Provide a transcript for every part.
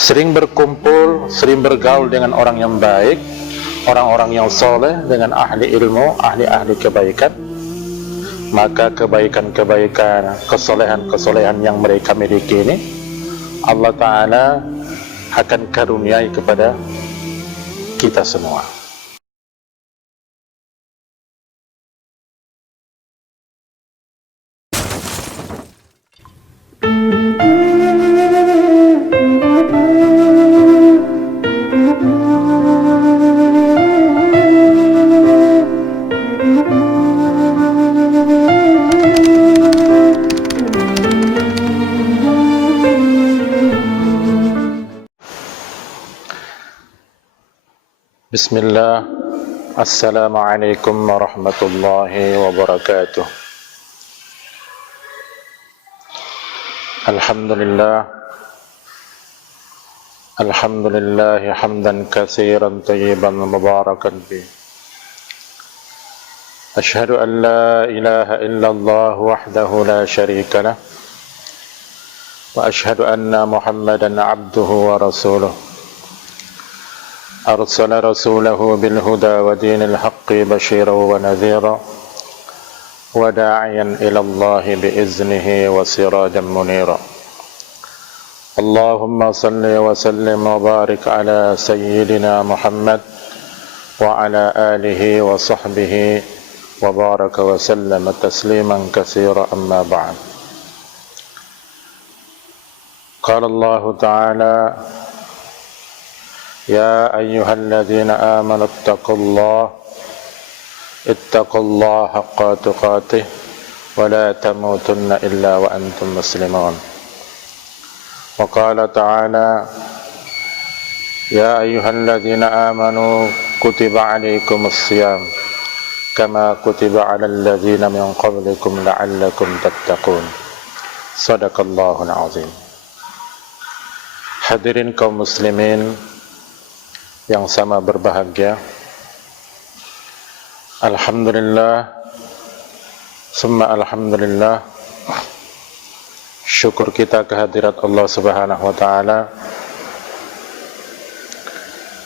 sering berkumpul, sering bergaul dengan orang yang baik, orang-orang yang soleh, dengan ahli ilmu, ahli-ahli kebaikan, maka kebaikan-kebaikan, kesolehan-kesolehan yang mereka miliki ini Allah Ta'ala akan karuniai kepada kita semua. Bismillah. Assalamualaikum warahmatullahi wabarakatuh. Alhamdulillah. Alhamdulillah hamdan katsiran tayyiban mubarakan fi. Asyhadu an la ilaha illallah wahdahu la syarika lah. Wa asyhadu anna Muhammadan abduhu wa rasuluh. أرسل رسوله بالهدى ودين الحق بشيرا ونذيرا وداعيا إلى الله بإذنه وسراجا منيرا اللهم صل وسلم وبارك على سيدنا محمد وعلى آله وصحبه وبارك وسلم تسليما كثيرا أما بعد قال الله تعالى يا أيها الذين آمنوا اتقوا الله حق تقاته ولا تموتن إلا وأنتم مسلمون وقال تعالى يا أيها الذين آمنوا كتب عليكم الصيام كما كتب على الذين من قبلكم لعلكم تتقون صدق الله العظيم. Hadirin kaum muslimin yang sama berbahagia, alhamdulillah, summa alhamdulillah, syukur kita kehadirat Allah Subhanahu wa ta'ala.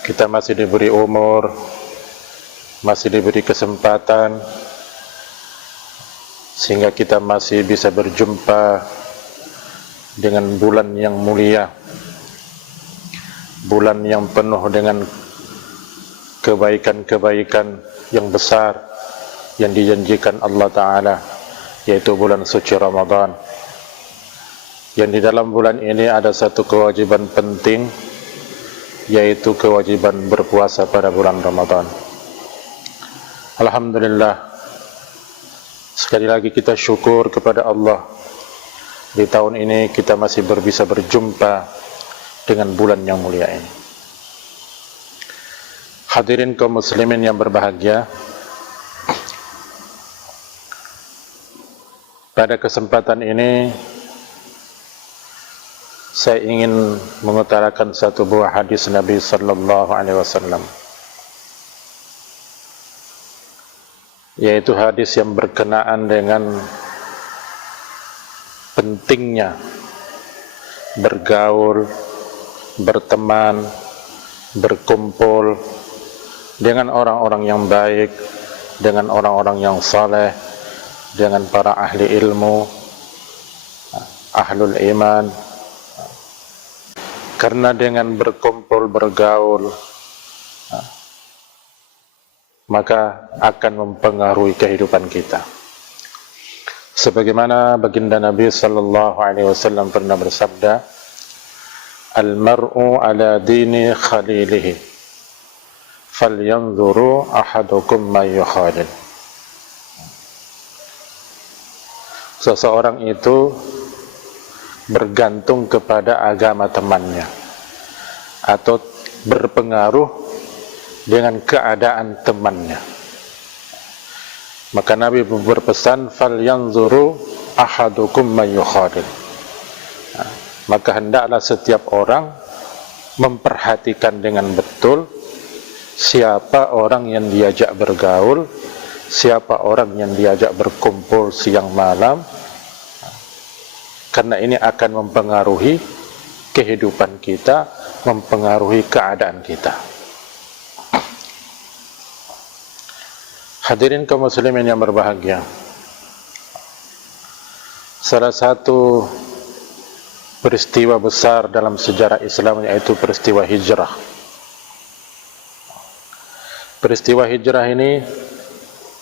Kita masih diberi umur, masih diberi kesempatan, sehingga kita masih bisa berjumpa dengan bulan yang mulia, bulan yang penuh dengan kebaikan-kebaikan yang besar yang dijanjikan Allah Ta'ala, yaitu bulan suci Ramadan. Yang di dalam bulan ini ada satu kewajiban penting, yaitu kewajiban berpuasa pada bulan Ramadan. Alhamdulillah, sekali lagi kita syukur kepada Allah, di tahun ini kita masih bisa berjumpa dengan bulan yang mulia ini. Hadirin kaum muslimin yang berbahagia, pada kesempatan ini saya ingin mengutarakan satu buah hadis Nabi sallallahu alaihi wasallam, yaitu hadis yang berkenaan dengan pentingnya bergaul, berteman, berkumpul dengan orang-orang yang baik, dengan orang-orang yang saleh, dengan para ahli ilmu, ahlul iman. Karena dengan berkumpul, bergaul, maka akan mempengaruhi kehidupan kita. Sebagaimana baginda Nabi sallallahu alaihi wasallam pernah bersabda, Al-mar'u ala dini khalilihi falyanzuru ahadukum may yukhalil. Seseorang itu bergantung kepada agama temannya, atau berpengaruh dengan keadaan temannya. Maka Nabi berpesan, falyanzuru ahadukum may yukhalil. Maka hendaklah setiap orang memperhatikan dengan betul siapa orang yang diajak bergaul, siapa orang yang diajak berkumpul siang malam, karena ini akan mempengaruhi kehidupan kita, mempengaruhi keadaan kita. Hadirin kaum muslimin yang berbahagia, salah satu peristiwa besar dalam sejarah Islam yaitu peristiwa hijrah. Peristiwa hijrah ini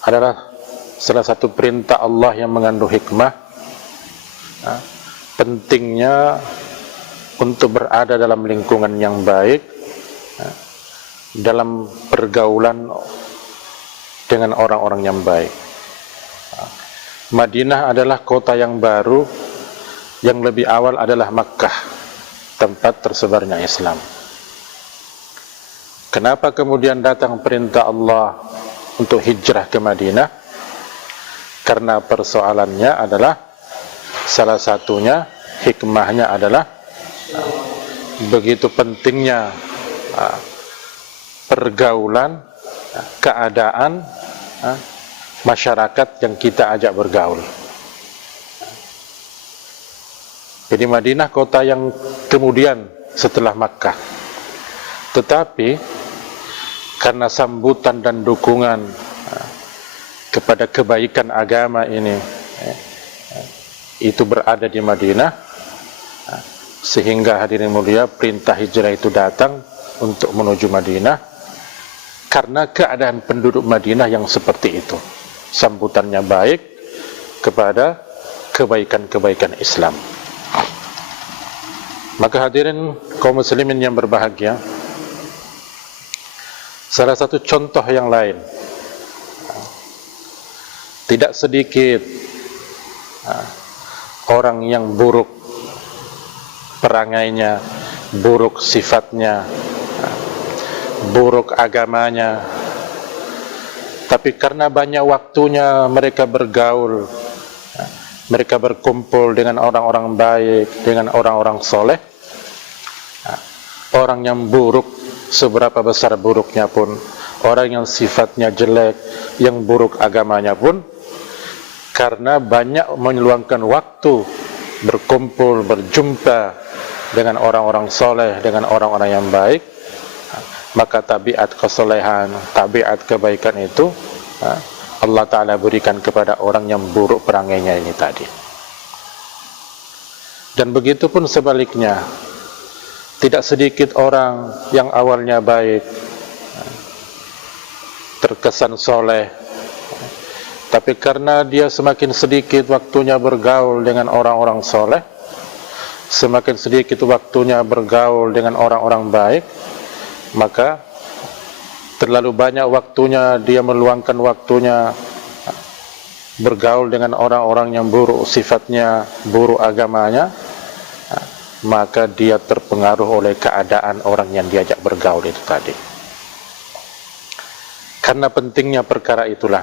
adalah salah satu perintah Allah yang mengandung hikmah, pentingnya untuk berada dalam lingkungan yang baik, dalam pergaulan dengan orang-orang yang baik. Madinah adalah kota yang baru, yang lebih awal adalah Makkah, tempat tersebarnya Islam. Kenapa kemudian datang perintah Allah untuk hijrah ke Madinah? Karena persoalannya adalah, salah satunya hikmahnya adalah begitu pentingnya pergaulan, keadaan masyarakat yang kita ajak bergaul. Jadi Madinah kota yang kemudian setelah Makkah, tetapi karena sambutan dan dukungan kepada kebaikan agama ini itu berada di Madinah, sehingga hadirin mulia perintah hijrah itu datang untuk menuju Madinah karena keadaan penduduk Madinah yang seperti itu, sambutannya baik kepada kebaikan-kebaikan Islam. Maka hadirin kaum muslimin yang berbahagia, salah satu contoh yang lain, tidak sedikit orang yang buruk perangainya, buruk sifatnya, buruk agamanya, tapi karena banyak waktunya mereka bergaul, mereka berkumpul dengan orang-orang baik, dengan orang-orang soleh, orang yang buruk, seberapa besar buruknya pun, orang yang sifatnya jelek, yang buruk agamanya pun, karena banyak meluangkan waktu berkumpul, berjumpa dengan orang-orang soleh, dengan orang-orang yang baik, maka tabiat kesolehan, tabiat kebaikan itu Allah Ta'ala berikan kepada orang yang buruk perangainya ini tadi. Dan begitu pun sebaliknya, tidak sedikit orang yang awalnya baik, terkesan soleh, tapi karena dia semakin sedikit waktunya bergaul dengan orang-orang soleh, semakin sedikit waktunya bergaul dengan orang-orang baik, maka terlalu banyak waktunya dia meluangkan waktunya bergaul dengan orang-orang yang buruk sifatnya, buruk agamanya, maka dia terpengaruh oleh keadaan orang yang diajak bergaul itu tadi. Karena pentingnya perkara itulah,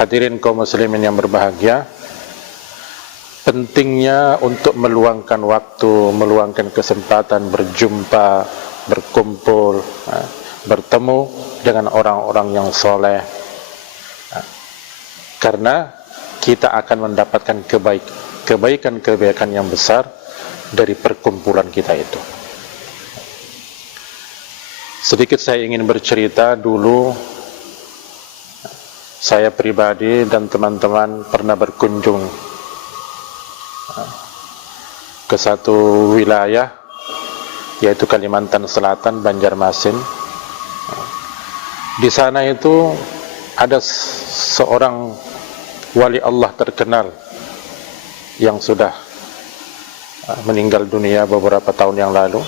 hadirin kaum muslimin yang berbahagia, pentingnya untuk meluangkan waktu, meluangkan kesempatan berjumpa, berkumpul, bertemu dengan orang-orang yang soleh, karena kita akan mendapatkan kebaikan-kebaikan yang besar dari perkumpulan kita itu. Sedikit saya ingin bercerita. Dulu saya pribadi dan teman-teman pernah berkunjung ke satu wilayah, yaitu Kalimantan Selatan, Banjarmasin. Di sana itu ada seorang wali Allah terkenal yang sudah meninggal dunia beberapa tahun yang lalu.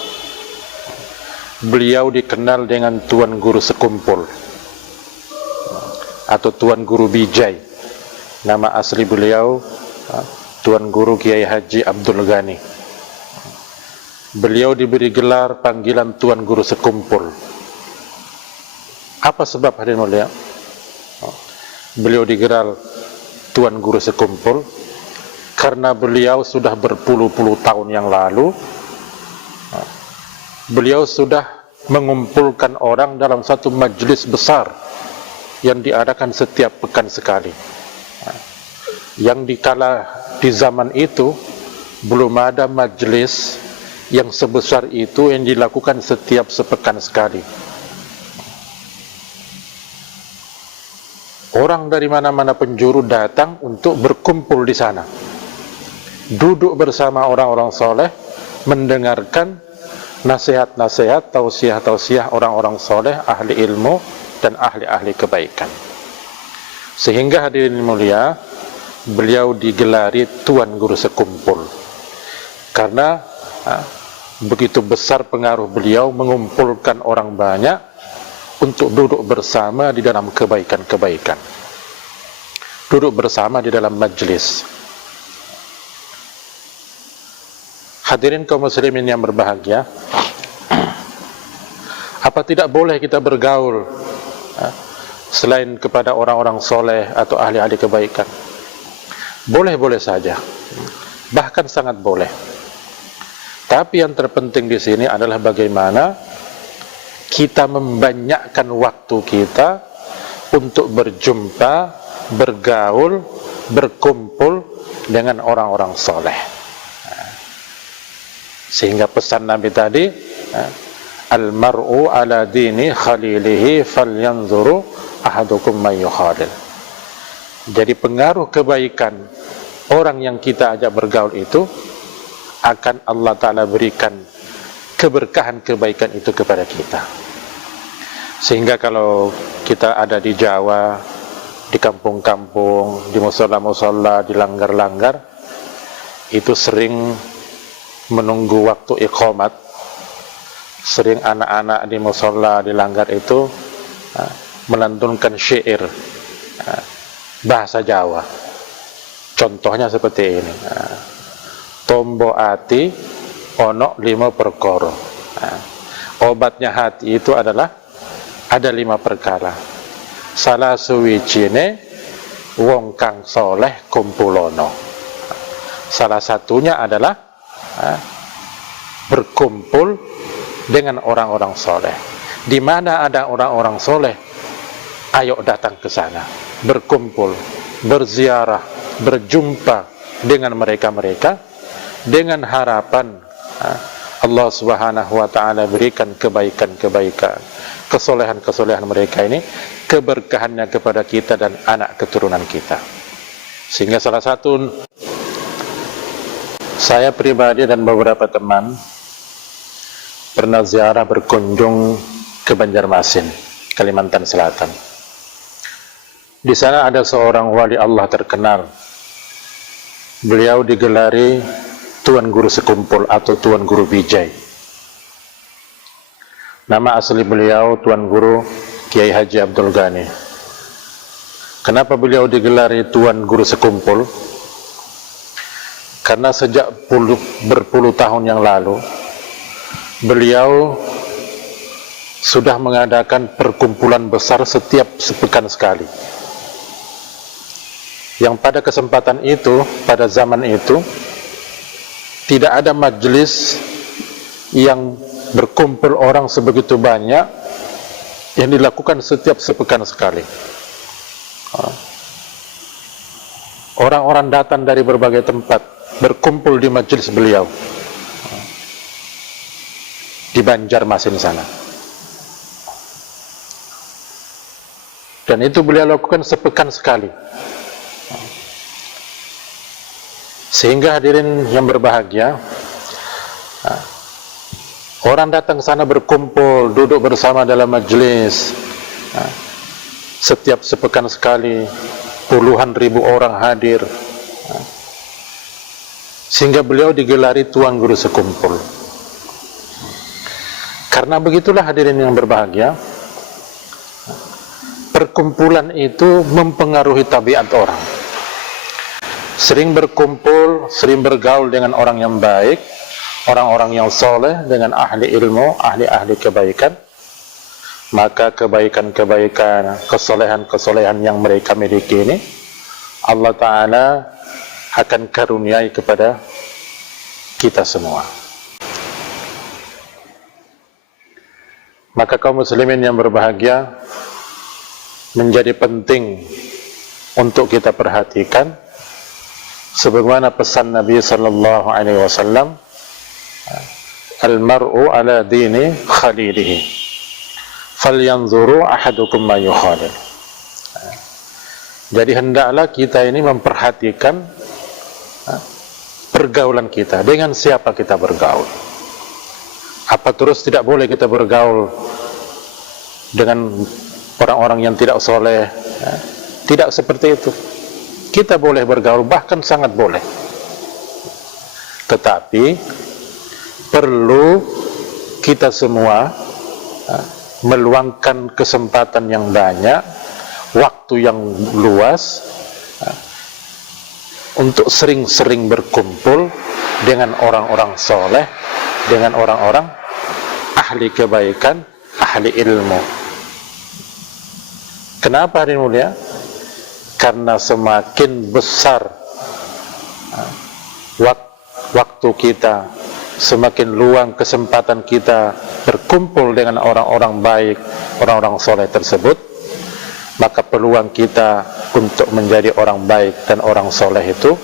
Beliau dikenal dengan Tuan Guru Sekumpul atau Tuan Guru Bijay. Nama asli beliau Tuan Guru Kiai Haji Abdul Ghani. Beliau diberi gelar panggilan Tuan Guru Sekumpul. Apa sebab hadirin mulia? Beliau digelar Tuan Guru Sekumpul karena beliau sudah berpuluh-puluh tahun yang lalu beliau sudah mengumpulkan orang dalam satu majelis besar yang diadakan setiap pekan sekali, yang dikala di zaman itu belum ada majelis yang sebesar itu yang dilakukan setiap sepekan sekali. Orang dari mana-mana penjuru datang untuk berkumpul di sana, duduk bersama orang-orang soleh, mendengarkan nasihat-nasihat, tausiah-tausiah orang-orang soleh, ahli ilmu dan ahli-ahli kebaikan. Sehingga hadirin mulia, beliau digelari Tuan Guru Sekumpul, karena begitu besar pengaruh beliau mengumpulkan orang banyak untuk duduk bersama di dalam kebaikan-kebaikan, duduk bersama di dalam majlis. Hadirin kaum muslimin yang berbahagia, apa tidak boleh kita bergaul selain kepada orang-orang soleh atau ahli-ahli kebaikan? Boleh-boleh saja, bahkan sangat boleh. Tapi yang terpenting di sini adalah bagaimana kita membanyakkan waktu kita untuk berjumpa, bergaul, berkumpul dengan orang-orang soleh. Sehingga pesan Nabi tadi, al-mar'u ala dini khalilihi falyanzuru ahadukum man yukhalil. Jadi pengaruh kebaikan orang yang kita ajak bergaul itu akan Allah Ta'ala berikan keberkahan kebaikan itu kepada kita. Sehingga kalau kita ada di Jawa, di kampung-kampung, di musola-musola, di langgar-langgar, itu sering menunggu waktu iqamat. Sering anak-anak di musola, di langgar itu melantunkan syair bahasa Jawa. Contohnya seperti ini, tombo ati ono 5 perkara. Obatnya hati itu adalah ada 5 perkara. Salah suwijine wong kang soleh kumpulono. Salah satunya adalah berkumpul dengan orang-orang soleh. Di mana ada orang-orang soleh, ayo datang ke sana, berkumpul, berziarah, berjumpa dengan mereka-mereka, dengan harapan Allah Subhanahu wa Ta'ala berikan kebaikan-kebaikan, kesolehan-kesolehan mereka ini, keberkahannya kepada kita dan anak keturunan kita. Sehingga salah satu, saya pribadi dan beberapa teman pernah ziarah berkunjung ke Banjarmasin, Kalimantan Selatan. Di sana ada seorang wali Allah terkenal. Beliau digelari Tuan Guru Sekumpul atau Tuan Guru Bijay. Nama asli beliau Tuan Guru Kiai Haji Abdul Ghani. Kenapa beliau digelari Tuan Guru Sekumpul? Karena sejak berpuluh tahun yang lalu, beliau sudah mengadakan perkumpulan besar setiap sepekan sekali. Yang pada kesempatan itu, pada zaman itu, tidak ada majelis yang berkumpul orang sebegitu banyak yang dilakukan setiap sepekan sekali. Orang-orang datang dari berbagai tempat berkumpul di majelis beliau di Banjarmasin sana. Dan itu beliau lakukan sepekan sekali. Sehingga hadirin yang berbahagia, orang datang ke sana berkumpul, duduk bersama dalam majelis. Setiap sepekan sekali, puluhan ribu orang hadir. Sehingga beliau digelari Tuan Guru Sekumpul. Karena begitulah hadirin yang berbahagia, perkumpulan itu mempengaruhi tabiat orang. Sering berkumpul, sering bergaul dengan orang yang baik, orang-orang yang soleh, dengan ahli ilmu, ahli-ahli kebaikan, maka kebaikan-kebaikan, kesolehan-kesolehan yang mereka miliki ini, Allah Ta'ala akan karuniai kepada kita semua. Maka kaum muslimin yang berbahagia, menjadi penting untuk kita perhatikan sebagaimana pesan Nabi sallallahu alaihi wasallam, al-mar'u ala dini khalilihi falyanzuru ahadukum ma yukhalil. Jadi hendaklah kita ini memperhatikan pergaulan kita, dengan siapa kita bergaul. Apa terus tidak boleh kita bergaul dengan orang-orang yang tidak soleh? Tidak seperti itu. Kita boleh bergaul, bahkan sangat boleh. Tetapi perlu kita semua meluangkan kesempatan yang banyak, waktu yang luas, untuk sering-sering berkumpul dengan orang-orang soleh, dengan orang-orang ahli kebaikan, ahli ilmu. Kenapa hari mulia? Karena semakin besar waktu kita, semakin luang kesempatan kita berkumpul dengan orang-orang baik, orang-orang soleh tersebut, maka peluang kita untuk menjadi orang baik dan orang soleh itu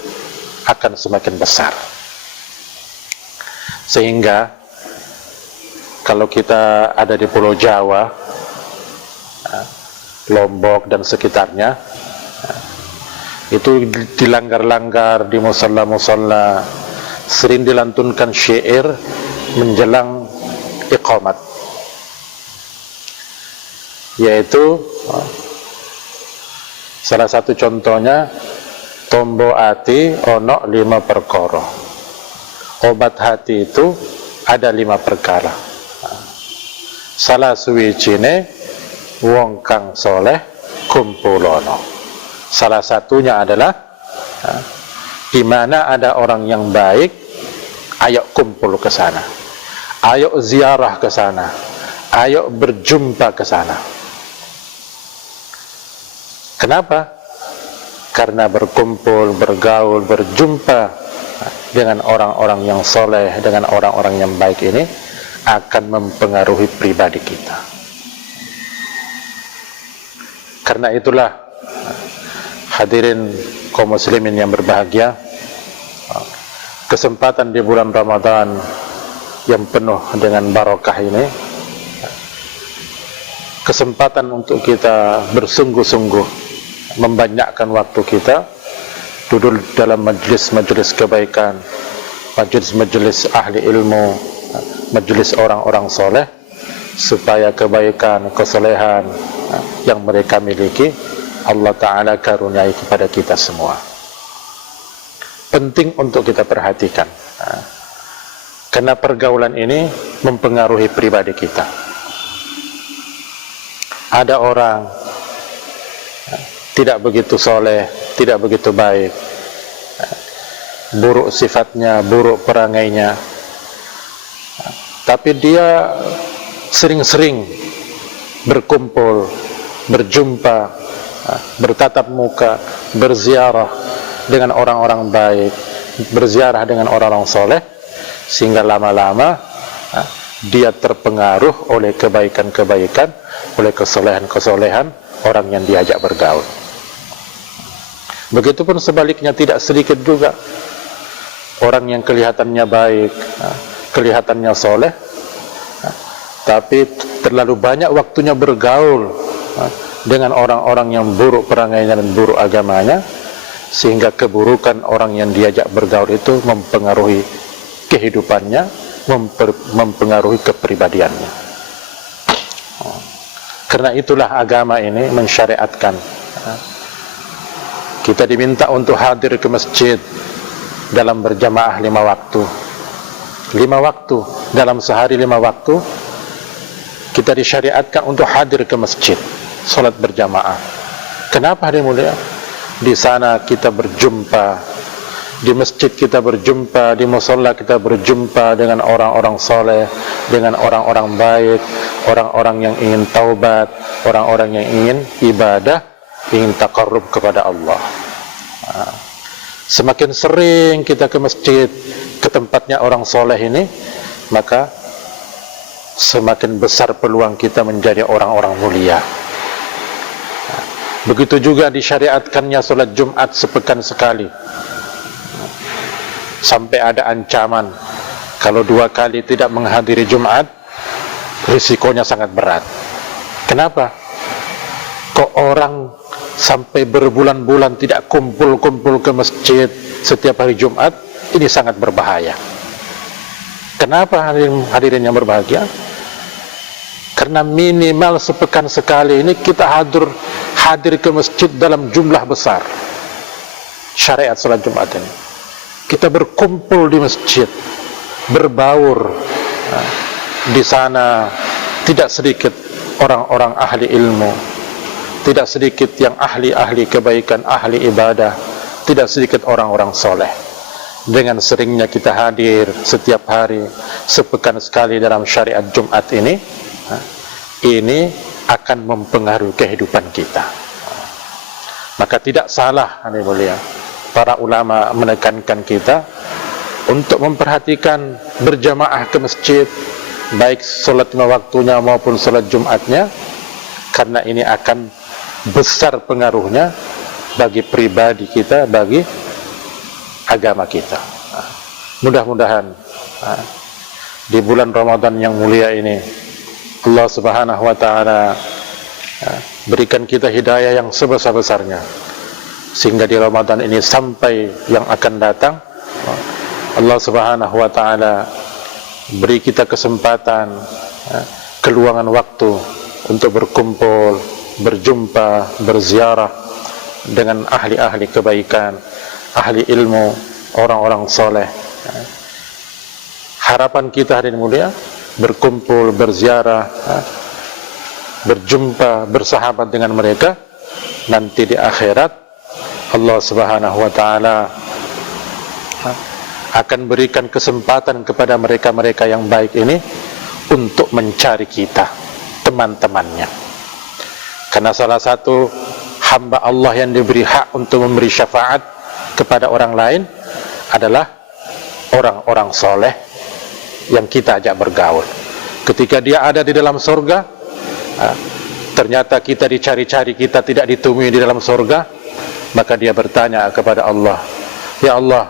akan semakin besar. Sehingga kalau kita ada di Pulau Jawa, Lombok dan sekitarnya, itu dilanggar-langgar di musalla-musalla, sering dilantunkan syair menjelang iqamat, yaitu salah satu contohnya, tombo ati ono 5 perkara. Obat hati itu ada 5 perkara. Salah suwijine wong kang soleh kumpulono. Salah satunya adalah di mana ada orang yang baik, ayo kumpul ke sana, ayo ziarah ke sana, ayo berjumpa ke sana. Kenapa? Karena berkumpul, bergaul, berjumpa dengan orang-orang yang soleh, dengan orang-orang yang baik ini akan mempengaruhi pribadi kita. Karena itulah, hadirin kaum muslimin yang berbahagia, kesempatan di bulan Ramadan yang penuh dengan barokah ini, kesempatan untuk kita bersungguh-sungguh membanyakkan waktu kita duduk dalam majlis-majlis kebaikan, majlis-majlis ahli ilmu, majlis orang-orang soleh, supaya kebaikan, kesolehan yang mereka miliki Allah Ta'ala karuniai kepada kita semua. Penting untuk kita perhatikan, karena pergaulan ini mempengaruhi pribadi kita. Ada orang tidak begitu soleh, tidak begitu baik, buruk sifatnya, buruk perangainya, tapi dia sering-sering berkumpul, berjumpa, bertatap muka, berziarah dengan orang-orang baik, berziarah dengan orang-orang soleh, sehingga lama-lama dia terpengaruh oleh kebaikan-kebaikan, oleh kesolehan-kesolehan orang yang diajak bergaul. Begitupun sebaliknya, tidak sedikit juga orang yang kelihatannya baik, kelihatannya soleh, tapi terlalu banyak waktunya bergaul dengan orang-orang yang buruk perangainya dan buruk agamanya, sehingga keburukan orang yang diajak bergaul itu mempengaruhi kehidupannya, mempengaruhi kepribadiannya. Karena itulah agama ini mensyariatkan kita diminta untuk hadir ke masjid dalam berjamaah 5 waktu. 5 waktu dalam sehari, 5 waktu kita disyariatkan untuk hadir ke masjid, salat berjamaah. Kenapa hari mulia? Di sana kita berjumpa, di masjid kita berjumpa, di musalla kita berjumpa dengan orang-orang soleh, dengan orang-orang baik, orang-orang yang ingin taubat, orang-orang yang ingin ibadah, ingin taqarrub kepada Allah. Semakin sering kita ke masjid, ke tempatnya orang soleh ini, maka semakin besar peluang kita menjadi orang-orang mulia. Begitu juga disyariatkannya sholat Jumat sepekan sekali. sampai ada ancaman kalau 2 kali tidak menghadiri Jumat risikonya sangat berat. Kenapa? Kok orang sampai berbulan-bulan tidak kumpul-kumpul ke masjid setiap hari Jumat? Ini sangat berbahaya. Kenapa hadirin yang berbahagia? Karena minimal sepekan sekali ini kita hadir ke masjid dalam jumlah besar. Syariat salat Jumat ini, kita berkumpul di masjid, berbaur. Di sana tidak sedikit orang-orang ahli ilmu, tidak sedikit yang ahli-ahli kebaikan, ahli ibadah, tidak sedikit orang-orang soleh. Dengan seringnya kita hadir setiap hari, sepekan sekali dalam syariat Jumat ini akan mempengaruhi kehidupan kita. Maka tidak salah, hadirin mulia, para ulama menekankan kita untuk memperhatikan berjamaah ke masjid, baik sholat 5 waktunya maupun sholat Jumatnya, karena ini akan besar pengaruhnya bagi pribadi kita, bagi agama kita. Mudah-mudahan di bulan Ramadan yang mulia ini Allah Subhanahu wa ta'ala berikan kita hidayah yang sebesar-besarnya, sehingga di Ramadan ini sampai yang akan datang Allah Subhanahu wa ta'ala beri kita kesempatan, keluangan waktu untuk berkumpul, berjumpa, berziarah dengan ahli-ahli kebaikan, ahli ilmu, orang-orang soleh. Harapan kita hadirin mulia, berkumpul, berziarah, berjumpa, bersahabat dengan mereka. Nanti di akhirat Allah Subhanahu wa ta'ala akan berikan kesempatan kepada mereka-mereka yang baik ini untuk mencari kita, teman-temannya. Karena salah satu hamba Allah yang diberi hak untuk memberi syafaat kepada orang lain adalah orang-orang soleh yang kita ajak bergaul. Ketika dia ada di dalam surga, ternyata kita dicari-cari, kita tidak ditemui di dalam surga, maka dia bertanya kepada Allah, ya Allah,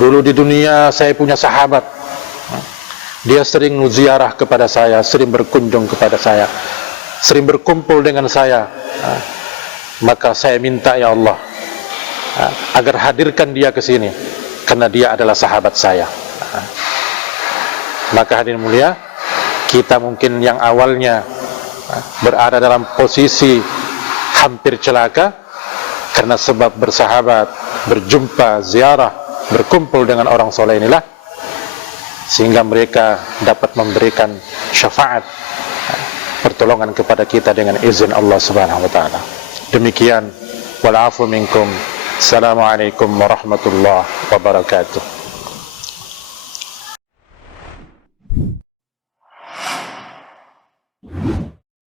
dulu di dunia saya punya sahabat, dia sering ziarah kepada saya, sering berkunjung kepada saya, sering berkumpul dengan saya, maka saya minta ya Allah agar hadirkan dia ke sini, karena dia adalah sahabat saya. Maka hadirin mulia, kita mungkin yang awalnya berada dalam posisi hampir celaka karena sebab bersahabat, berjumpa, ziarah, berkumpul dengan orang soleh inilah, sehingga mereka dapat memberikan syafaat, pertolongan kepada kita dengan izin Allah Subhanahu wa ta'ala. Demikian, wal afu minkum. Assalamualaikum warahmatullahi wabarakatuh.